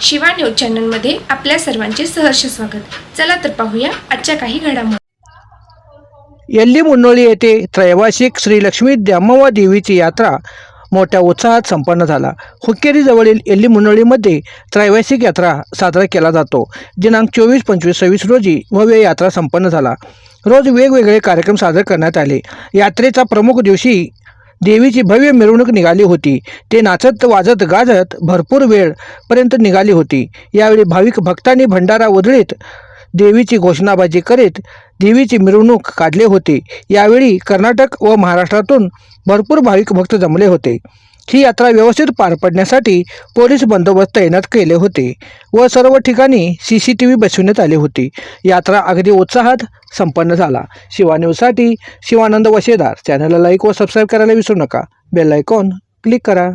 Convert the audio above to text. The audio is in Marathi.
शिवा न्यूज चॅनलमध्ये आपल्या सर्वांचे सहर्ष स्वागत। चला तर पाहूया आजच्या काही घडामोडी। येल्लीमुन्नोळी येथे त्रैवार्षिक श्री लक्ष्मी द्यामव्वा देवीची यात्रा मोठ्या उत्साहात संपन्न झाला। हुक्केरी जवळील येल्लीमुन्नोळीमध्ये त्रैवार्षिक यात्रा साजरा केला जातो। दिनांक 24, 25, 26 रोजी भव्य यात्रा संपन्न झाला। रोज वेगवेगळे कार्यक्रम साजरे करण्यात आले। यात्रेचा प्रमुख दिवशी देवीची भव्य मिरवणूक निघाली होती। ते नाचत वाजत गाजत भरपूर वेळपर्यंत निघाली होती। यावेळी भाविक भक्तांनी भंडारा उधळीत देवीची घोषणाबाजी करीत देवीची मिरवणूक काढले होते। यावेळी कर्नाटक व महाराष्ट्रातून भरपूर भाविक भक्त जमले होते। ही यात्रा व्यवस्थित पार पडण्यासाठी पोलीस बंदोबस्त तैनात केले होते व सर्व ठिकाणी CCTV बसविण्यात आली होती। यात्रा अगदी उत्साहात संपन्न झाला। शिवा न्यूजसाठी शिवानंद वशेदार। चॅनलला लाईक व सबस्क्राईब करायला विसरू नका। बेल आयकॉन क्लिक करा।